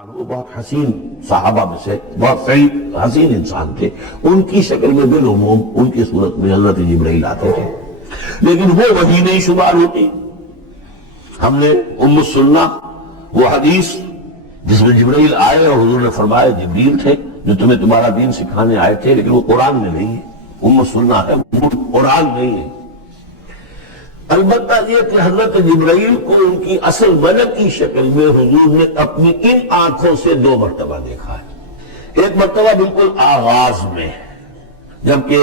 وہ بہت حسین صحابہ میں سے بہت صحیح حسین انسان تھے. ان کی شکل میں بالعموم ان کی صورت میں حضرت جبرائیل آتے تھے، لیکن وہ وحی نہیں شمار ہوتی. ہم نے سننا وہ حدیث جس میں جبرائیل آئے اور حضور نے فرمایا جبریل تھے جو تمہیں تمہارا دین سکھانے آئے تھے، لیکن وہ قرآن میں نہیں ہے. سننا ہے، قرآن نہیں ہے. البتہ یہ کہ حضرت جبرائیل کو ان کی اصل ملک کی شکل میں حضور نے اپنی ان آنکھوں سے 2 مرتبہ دیکھا ہے. ایک مرتبہ بالکل آغاز میں، جبکہ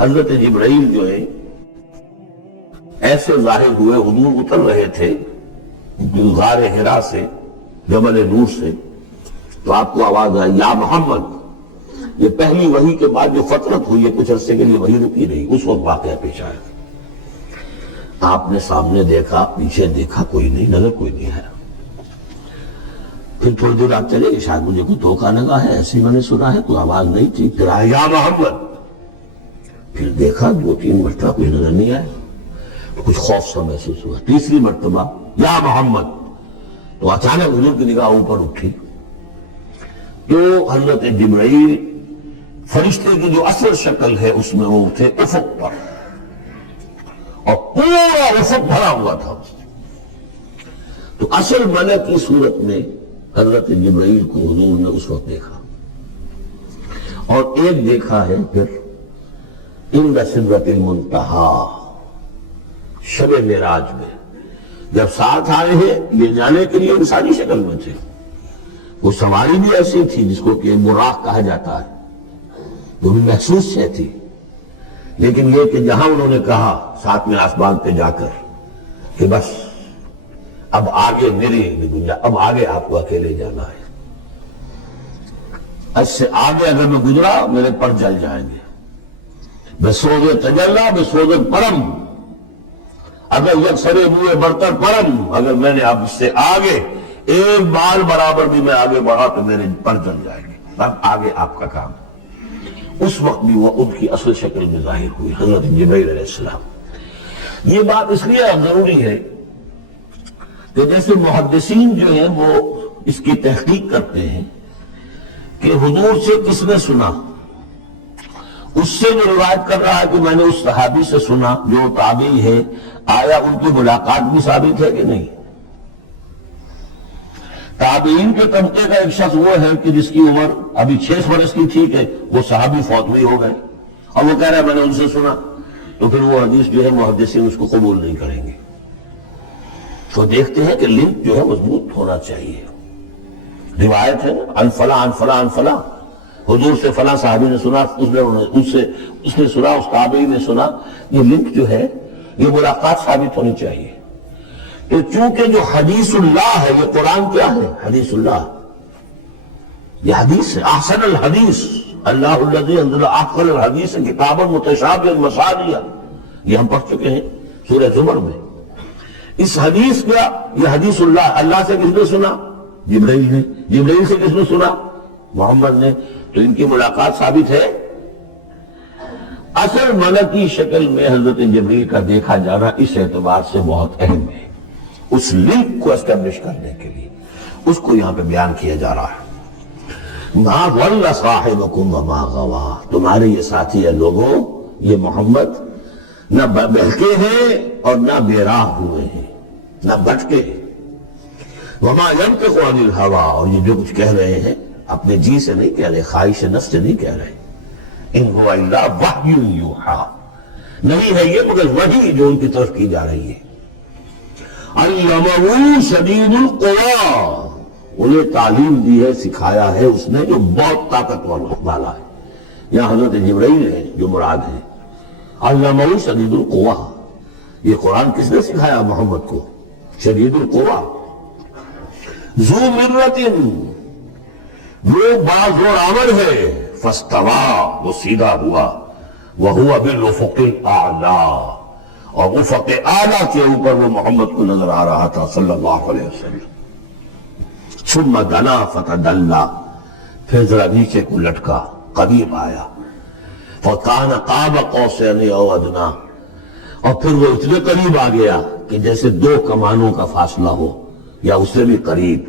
حضرت جبرائیل جو ہے ایسے ظاہر ہوئے، حضور اتر رہے تھے غار حرا سے، جبل نور سے، تو آپ کو آواز آئی یا محمد. یہ پہلی وحی کے بعد جو فترت ہوئی ہے، کچھ عرصے کے لیے وحی رکی رہی، اس وقت واقعہ پیش آیا. آپ نے سامنے دیکھا، پیچھے دیکھا، کوئی نہیں، نظر کوئی نہیں ہے. پھر تھوڑی دیر آپ چلے گئے، شاید مجھے کوئی دھوکہ لگا ہے، ایسی میں نے سنا ہے، کوئی آواز نہیں تھی. پھر آیا یا محمد. پھر دیکھا 2-3 مرتبہ کوئی نظر نہیں آیا، کچھ خوف سا محسوس ہوا. تیسری مرتبہ یا محمد، تو اچانک حضور کی نگاہ اوپر اٹھی تو حضرت جبرائیل فرشتے کی جو اصل شکل ہے اس میں وہ تھے افق پر، اور پورا افق بھرا ہوا تھا. تو اصل ملک کی صورت میں حضرت جبرائیل کو حضور نے اس وقت دیکھا. اور ایک دیکھا ہے پھر عند سدرۃ المنتہا، شب معراج میں، جب ساتھ آئے ہیں لے جانے کے لیے انسانی شکل میں تھے. وہ سواری بھی ایسی تھی جس کو کہ براق کہا جاتا ہے، وہ بھی محسوس سے تھی. لیکن یہ کہ جہاں انہوں نے کہا 7ویں آسمان پہ جا کر کہ بس اب آگے میری گنجا، اب آگے آپ کو اکیلے جانا ہے، اس سے آگے اگر میں گزرا میرے پر جل جائیں گے. بے سوز تجلا بے سوز پرم، اگر یکسر منہ برتر پرم، اگر میں نے اب اس سے آگے ایک بال برابر بھی میں آگے بڑھا تو میرے پر جل جائیں گے. اب آگے آپ کا کام. اس وقت بھی وہ ان کی اصل شکل میں ظاہر ہوئی، حضرت جبرائیل علیہ السلام. یہ بات اس لیے ضروری ہے کہ جیسے محدثین جو ہیں وہ اس کی تحقیق کرتے ہیں کہ حضور سے کس نے سنا، اس سے جو روایت کر رہا ہے کہ میں نے اس صحابی سے سنا جو تابعی ہے، آیا ان کی ملاقات بھی ثابت ہے کہ نہیں. تابعین کے طبقے کا ایک شخص وہ ہے کہ جس کی عمر ابھی 6 برس کی تھی کہ وہ صحابی فوت بھی ہو گئے، اور وہ کہہ رہا ہے میں نے ان سے سنا، تو پھر وہ حدیث جو ہے محدثین اس کو قبول نہیں کریں گے. تو دیکھتے ہیں کہ لنک جو ہے مضبوط ہونا چاہیے. روایت ہے نا عن فلاں عن فلاں عن فلاں، حضور سے فلاں صحابی نے سنا، اس نے سنا، اس تابعی نے سنا. یہ لنک جو ہے یہ ملاقات ثابت ہونی چاہیے. تو چونکہ جو حدیث اللہ ہے، یہ قرآن کیا ہے؟ حدیث اللہ. یہ حدیث ہے، احسن الحدیث اللہ الذی انزل احسن الحدیث کتابا متشابہا مثانیہ، یہ ہم پڑھ چکے ہیں سورہ زمر میں. اس حدیث کا یہ حدیث اللہ سے کس نے سنا؟ جبرائیل نے. جبرائیل سے کس نے سنا؟ محمد نے. تو ان کی ملاقات ثابت ہے. اصل ملکی شکل میں حضرت جبرائیل کا دیکھا جانا اس اعتبار سے بہت اہم ہے، اس لنک کو اسٹیبلش کرنے کے لیے اس کو یہاں پہ بیان کیا جا رہا ہے. ما ضل صاحبکم وما غوا، تمہارے یہ ساتھی ہے لوگوں، یہ محمد نہ بہکے ہیں اور نہ بے راہ ہوئے ہیں، نہ بھٹکے. وما ينطق عن الهوى، اور یہ جو کچھ کہہ رہے ہیں اپنے جی سے نہیں کہہ رہے، خواہش نفس سے نہیں کہہ رہے. ان هو الا وحی یوحی، نہیں ہے یہ مگر وحی جو ان کی طرف کی جا رہی ہے. علمہ شدید القوی، انہیں تعلیم دی ہے، سکھایا ہے اس نے جو بہت طاقتور والا ہے. یہاں حضرت جبرائیل ہے جو مراد ہے. علمہ شدید القوی، یہ قرآن کس نے سکھایا محمد کو؟ شدید القوی. ذو مرۃ، وہ بازور آور ہے. فاستویٰ، وہ سیدھا ہوا. وہو بالافق الاعلی، اور افق اعلیٰ کے اوپر وہ محمد کو نظر آ رہا تھا صلی اللہ علیہ وسلم. ثم دنا فتدلی، پھر ذرا نیچے کو لٹکا، قریب آیا. فکان قاب قوسین او ادنیٰ، اور پھر وہ اتنے قریب آ گیا کہ جیسے 2 کمانوں کا فاصلہ ہو یا اس سے بھی قریب.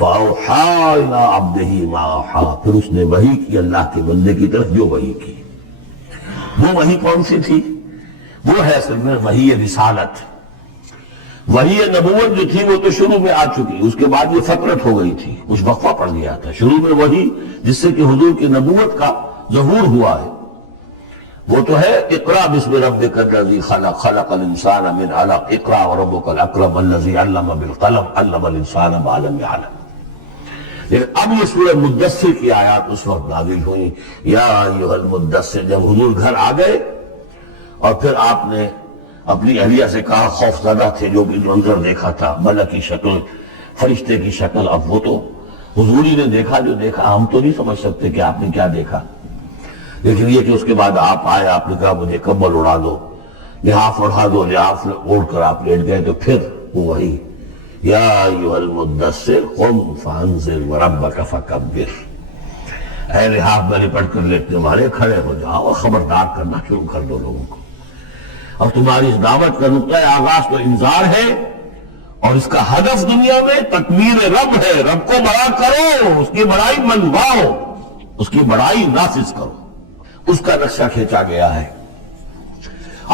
فَأَوْحَىٰ إِلَىٰ عَبْدِهِ مَا أَوْحَىٰ، پھر اس نے وحی کی اللہ کے بندے کی طرف جو وحی کی۔ وہ وحی کون سی تھی؟ وہ ہے اصل میں وحی رسالت۔ وحی نبوت جو تھی وہ تو شروع میں آ چکی، اس کے بعد یہ فترت ہو گئی تھی، کچھ وقفہ پڑ گیا تھا۔ شروع میں وحی جس سے کہ حضور کی نبوت کا ظہور ہوا ہے وہ تو ہے اقرا بسم ربک الذی خلق، خلق الانسان من علق، اقرا وربک الاکرم الذی علم بالقلم، علم الانسان ما لم یعلم۔ لیکن اب یہ سورہ مدثر کی آیات اس وقت نازل ہوئی، یا ایھا المدثر، جب حضور گھر آ گئے اور پھر آپ نے اپنی اہلیہ سے کہا، خوف زدہ تھے، جو بھی منظر دیکھا تھا، ملک کی شکل، فرشتے کی شکل، اب وہ تو حضور ہی نے دیکھا جو دیکھا، ہم تو نہیں سمجھ سکتے کہ آپ نے کیا دیکھا۔ لیکن یہ کہ اس کے بعد آپ آئے، آپ نے کہا مجھے کمبل اڑا دو، لحاف اڑا دو، لحاف اوڑھ کر آپ لیٹ گئے، تو پھر وہ وہی یا ایھا المدثر قم فانذر وربک فکبر، اے لحاف میں لپٹ کر لیٹنے والے کھڑے ہو جاؤ اور خبردار کرنا شروع کر دو لوگوں کو۔ اور تمہاری اس دعوت کا نقطۂ آغاز تو انذار ہے، اور اس کا ہدف دنیا میں تکبیر رب ہے، رب کو بڑا کرو، اس کی بڑائی منواؤ، اس کی بڑائی نافذ کرو۔ اس کا نقشہ کھینچا گیا ہے۔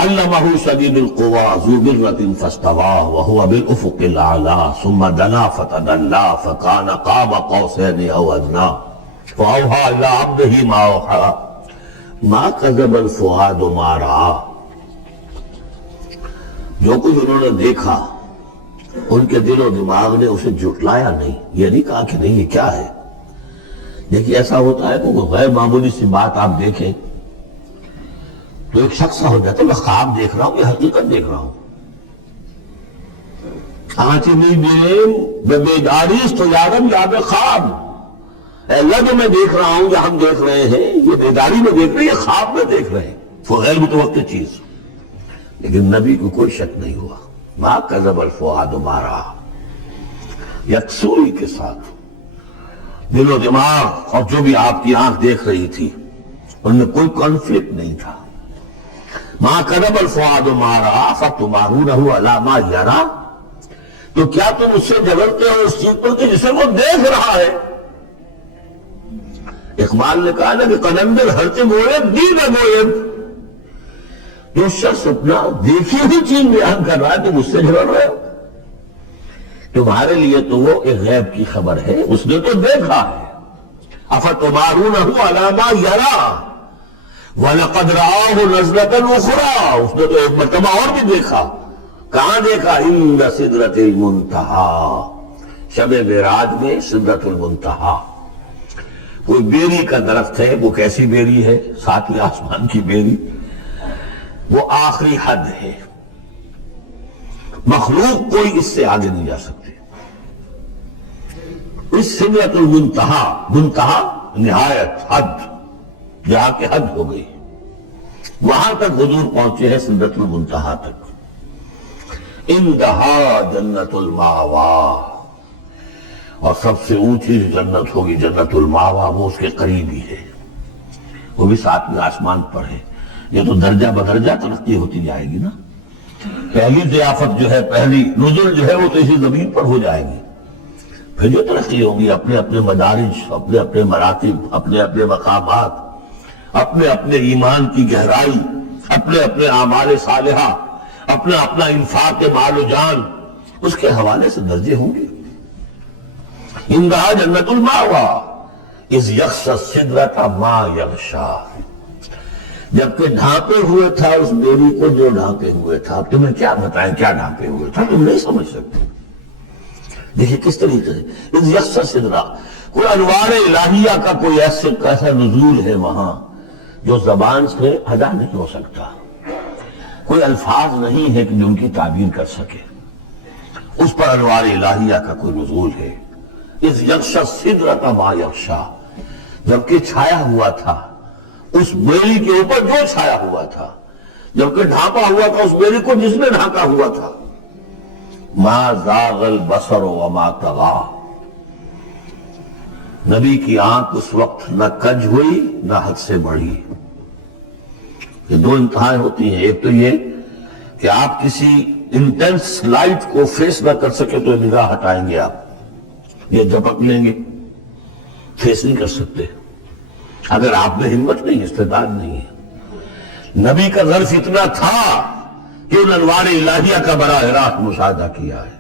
علمہ شدید القویٰ ذو مرۃ فاستویٰ وہو بالافق الاعلیٰ ثم دنا فتدلیٰ فکان قاب قوسین او ادنیٰ فاوحیٰ الی عبدہ ما اوحیٰ ما کذب الفؤاد ما رأیٰ۔ جو کچھ انہوں نے دیکھا ان کے دل و دماغ نے اسے جھٹلایا نہیں، یہ نہیں کہا کہ نہیں یہ کیا ہے۔ دیکھیے ایسا ہوتا ہے کہ کوئی غیر معمولی سی بات آپ دیکھیں تو ایک شخص ہو جاتا ہے میں خواب دیکھ رہا ہوں، یہ حقیقت دیکھ رہا ہوں۔ آنچ نہیں بیم بے بیداریست تو یارم یاد خواب، اے اللہ جو میں دیکھ رہا ہوں، جو ہم دیکھ رہے ہیں، یہ بیداری میں دیکھ رہے ہیں، یہ خواب میں دیکھ رہے ہیں، وہ غیر متوقع چیز۔ لیکن نبی کو کوئی شک نہیں ہوا، ما کذب الفؤاد ما رأیٰ، یکسوئی کے ساتھ دل و دماغ اور جو بھی آپ کی آنکھ دیکھ رہی تھی ان میں کوئی کانفلکٹ نہیں تھا۔ ما کذب الفؤاد ما رأیٰ فتمارونہ علی ما یریٰ، تو کیا تم اس سے جھگڑتے ہو اس چیز پر کہ جسے وہ دیکھ رہا ہے؟ اقبال نے کہا نا کہ قلندر ہرچ گوید دید گوید، جو شخص اپنا دیکھی ہوئی چیز بیان کر رہا ہے تم اس سے جھگڑ رہے ہو، تمہارے لیے تو وہ ایک غیب کی خبر ہے، اس نے تو دیکھا ہے۔ افتمارونہ علی ما یریٰ وَلَقَدْ رَآهُ نَزْلَةً أُخْرَىٰ، اس نے تو ایک مرتبہ اور بھی دیکھا۔ کہاں دیکھا؟ عند سدرۃ المنتہیٰ، شب معراج میں سدرۃ المنتہیٰ۔ کوئی بیری کا درخت ہے، وہ کیسی بیری ہے؟ ساتویں آسمان کی بیری، وہ آخری حد ہے، مخلوق کوئی اس سے آگے نہیں جا سکتے۔ اس سدرۃ المنتہیٰ، منتہا نہایت، حد، جہاں کہ حد ہو گئی، وہاں تک حضور پہنچے ہیں، سدرۃ المنتہیٰ تک۔ اندہا جنت الماوا، اور سب سے اونچی جنت ہوگی جنت الماوا، وہ اس کے قریب ہی ہے، وہ بھی ساتویں آسمان پر ہے۔ یہ تو درجہ بدرجہ ترقی ہوتی جائے گی نا۔ پہلی ضیافت جو ہے، پہلی نزل جو ہے، وہ تو اسی زمین پر ہو جائے گی، پھر جو ترقی ہوگی اپنے اپنے مدارج، اپنے اپنے مراتب، اپنے اپنے مقامات، اپنے اپنے ایمان کی گہرائی، اپنے اپنے اعمال صالحہ، اپنا اپنا انفاق مال و جان، اس کے حوالے سے درجے ہوں گے۔ اندہا جنت الماوا اذ یغشی السدرۃ ما یغشی، جبکہ ڈھانپے ہوئے تھا اس بیری کو جو ڈھانپے ہوئے تھا۔ اب تمہیں کیا بتائیں کیا ڈھانپے ہوئے تھا، تم نہیں سمجھ سکتے۔ دیکھیں کس طریقے سے اذ یغشی السدرۃ، کوئی انوار الہیہ کا کوئی ایسا نزول ہے وہاں جو زبان سے ادا نہیں ہو سکتا، کوئی الفاظ نہیں ہے کہ جو ان کی تعبیر کر سکے۔ اس پر انوار الہیہ کا کوئی نزول ہے۔ اذ یغشی السدرۃ ما یغشی، جبکہ چھایا ہوا تھا اس بیری کے اوپر جو چھایا ہوا تھا، جبکہ ڈھانپا ہوا تھا اس بیری کو جس نے ڈھانپا ہوا تھا۔ ما زاغ البصر وما طغیٰ، نبی کی آنکھ اس وقت نہ کج ہوئی نہ حد سے بڑھی۔ یہ دو انتہائیں ہوتی ہیں، ایک تو یہ کہ آپ کسی انٹینس لائٹ کو فیس نہ کر سکے تو نگاہ ہٹائیں گے آپ، یہ جھپک لیں گے، فیس نہیں کر سکتے اگر آپ میں ہمت نہیں، استعداد نہیں ہے۔ نبی کا ظرف اتنا تھا کہ ان انوار الہیہ کا براہ راست مشاہدہ کیا ہے،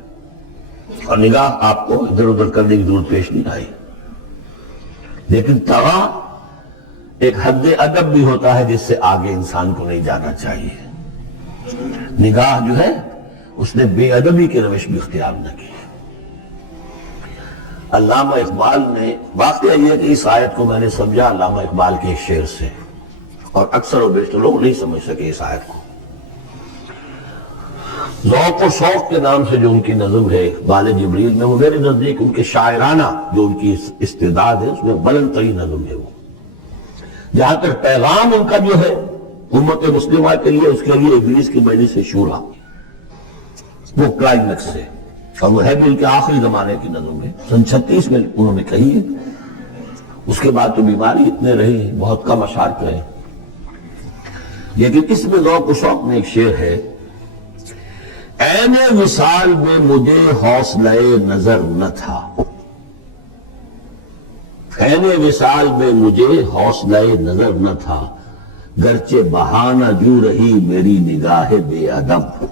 اور نگاہ آپ کو ادھر ادھر کرنے کی ضرورت پیش نہیں آئی۔ لیکن طغا ایک حد ادب بھی ہوتا ہے جس سے آگے انسان کو نہیں جانا چاہیے۔ نگاہ جو ہے اس نے بے ادبی کی روش بھی اختیار نہ کی۔ علامہ اقبال نے، واقعہ یہ ہے کہ اس آیت کو میں نے سمجھا علامہ اقبال کے ایک شعر سے، اور اکثر و بیشتر لوگ نہیں سمجھ سکے اس آیت کو۔ ذوق و شوق کے نام سے جو ان کی نظم ہے اقبال جبریل میں، وہ میرے نزدیک ان کے شاعرانہ جو ان کی استعداد ہے اس میں بلند ترین نظم ہے وہ۔ جہاں تک پیغام ان کا جو ہے امت مسلمہ کے لیے، اس کے لیے ابلیس کی مجلس شورا، وہ کلائمیکس ہے، اور وہ ہے بھی ان کے آخری زمانے کی نظم ہے، سن 36 میں انہوں نے کہی ہے۔ اس کے بعد تو بیماری اتنے رہے ہیں، بہت کم اشعار کہے، لیکن اس میں ذوق و شوق میں ایک شعر ہے: عین وصال میں مجھے حوصلہ نظر نہ تھا، عین وصال میں مجھے حوصلہ نظر نہ تھا، گرچہ بہانہ جو رہی میری نگاہ بے ادب،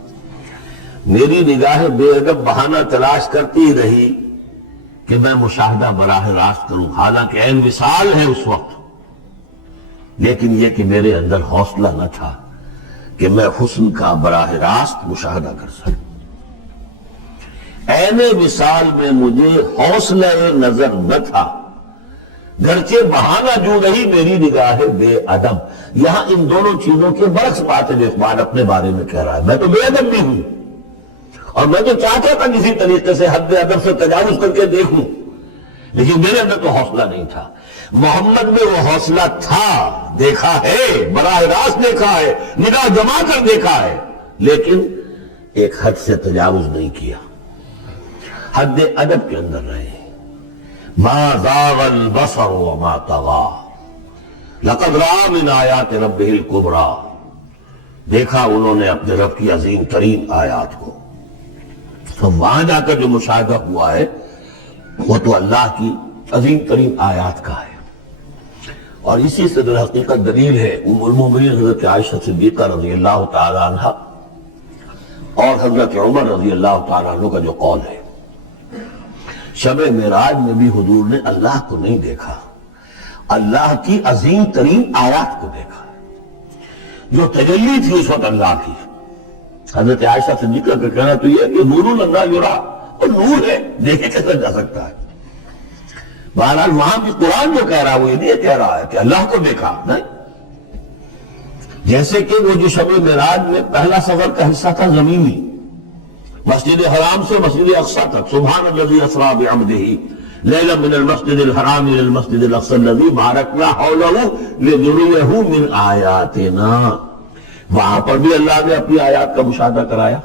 میری نگاہ بے ادب بہانہ تلاش کرتی رہی کہ میں مشاہدہ براہ راست کروں، حالانکہ عین وصال ہے اس وقت، لیکن یہ کہ میرے اندر حوصلہ نہ تھا کہ میں حسن کا براہ راست مشاہدہ کر سکوں۔ عین وصال میں مجھے حوصلہ نظر نہ تھا، گرچہ بہانہ جو رہی میری نگاہ بے ادب۔ یہاں ان دونوں چیزوں کے برعکس بات ہے جو اقبال اپنے بارے میں کہہ رہا ہے۔ میں تو بے ادب بھی ہوں، اور میں تو چاہتا تھا کسی طریقے سے حد ادب سے تجاوز کر کے دیکھوں، لیکن میرے اندر تو حوصلہ نہیں تھا۔ محمد میں وہ حوصلہ تھا، دیکھا ہے، براہ راست دیکھا ہے، نگاہ جما کر دیکھا ہے، لیکن ایک حد سے تجاوز نہیں کیا، حد ادب کے اندر رہے۔ ما زاغ البصر وما طغى لقد رأى من آیات ربہ الکبریٰ، دیکھا انہوں نے اپنے رب کی عظیم ترین آیات کو۔ تو وہاں جا کر جو مشاہدہ ہوا ہے وہ تو اللہ کی عظیم ترین آیات کا ہے، اور اسی سے در حقیقت دلیل ہے ام المومنین حضرت عائشہ صدیقہ رضی اللہ تعالی عنہ اور حضرت عمر رضی اللہ تعالی عنہ کا جو قول ہے۔ شب معراج میں بھی حضور نے اللہ کو نہیں دیکھا، اللہ کی عظیم ترین آیات کو دیکھا، جو تجلی تھی اس وقت اللہ کی۔ حضرت عائشہ صدیقہ کا کہنا تو یہ ہے کہ نور اللہ یرا، اور نور ہے، دیکھے کیسے جا سکتا ہے۔ بہرحال وہاں بھی قرآن جو کہہ رہا ہے وہ یہ کہہ رہا ہے کہ اللہ کو دیکھا نہیں، جیسے کہ وہ جو شب معراج میں پہلا سفر کا حصہ تھا زمینی، مسجد حرام سے مسجد اقصی تک، سبحان الذی اسریٰ بعبدہ لیلا من المسجد الحرام الى المسجد الاقصی الذی بارکنا حولہ لنریہ من آیاتنا، وہاں پر بھی اللہ نے اپنی آیات کا مشاہدہ کرایا،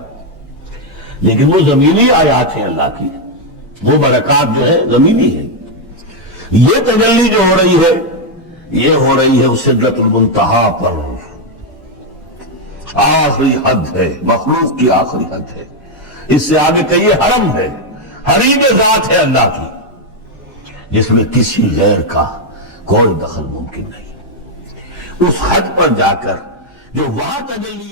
لیکن وہ زمینی آیات ہیں اللہ کی، وہ برکات جو ہے زمینی ہیں۔ یہ تجلی جو ہو رہی ہے یہ ہو رہی ہے اس سدرۃ المنتہا پر، آخری حد ہے، مخلوق کی آخری حد ہے، اس سے آگے کہ یہ حرم ہے، حریم ذات ہے اللہ کی، جس میں کسی غیر کا کوئی دخل ممکن نہیں۔ اس حد پر جا کر جو وہاں تجلی